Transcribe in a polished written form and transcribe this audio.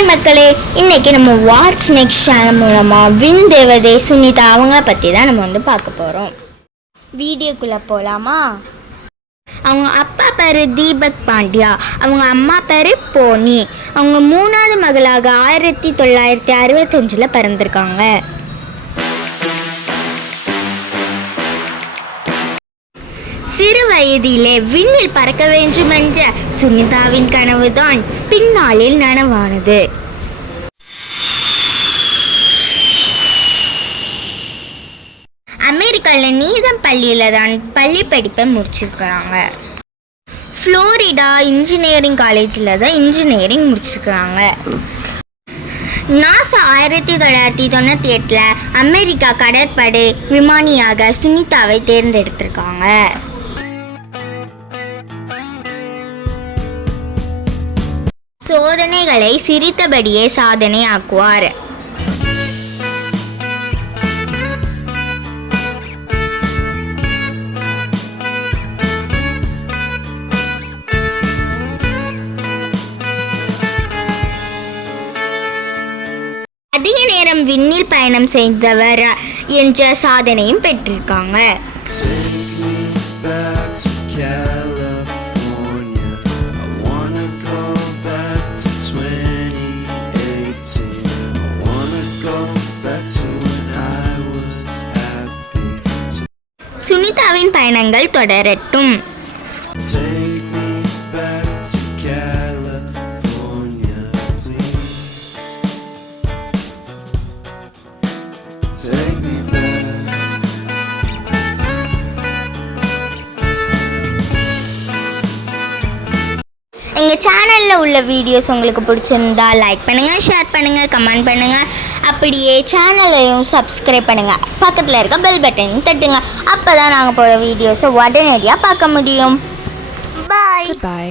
Hi மக்களே, இன்றைக்கி நம்ம வாட்ச் நெக்ஸ்ட் சேனல் மூலமாக வின் தேவதை சுனிதா அவங்கள பற்றி தான் நம்ம வந்து பார்க்க போகிறோம். வீடியோக்குள்ளே போகலாமா? அவங்க அப்பா பேர் தீபக் பாண்டியா, அவங்க அம்மா பேர் போனி. அவங்க 3வது மகளாக 1965 பிறந்திருக்காங்க. சிறு வயதிலே விண்ணில் பறக்க வேண்டும் என்ற சுனிதாவின் கனவுதான் பின்னாளில் நனவானது. அமெரிக்காவில் நீதம் பள்ளியில் தான் பள்ளி படிப்பை முடிச்சிருக்கிறாங்க. ஃப்ளோரிடா இன்ஜினியரிங் காலேஜில் தான் இன்ஜினியரிங் முடிச்சிருக்கிறாங்க. நாசா 1998 அமெரிக்கா கடற்படை விமானியாக சுனிதாவை தேர்ந்தெடுத்திருக்காங்க. சோதனைகளை சிரித்தபடியே சாதனை ஆக்குவார். அதிக நேரம் விண்ணில் பயணம் செய்தவர் என்ற சாதனையும் பெற்றிருக்காங்க. சுனிதாவின் பயணங்கள் தொடரட்டும். எங்கள் சேனலில் உள்ள வீடியோஸ் உங்களுக்கு பிடிச்சிருந்தா லைக் பண்ணுங்கள், ஷேர் பண்ணுங்கள், கமெண்ட் பண்ணுங்கள். அப்படியே சேனலையும் சப்ஸ்கிரைப் பண்ணுங்கள். பக்கத்தில் இருக்க பெல் பட்டனையும் தட்டுங்க. அப்போ தான் நாங்கள் போகிற வீடியோஸை உடனடியாக பார்க்க முடியும். பாய்.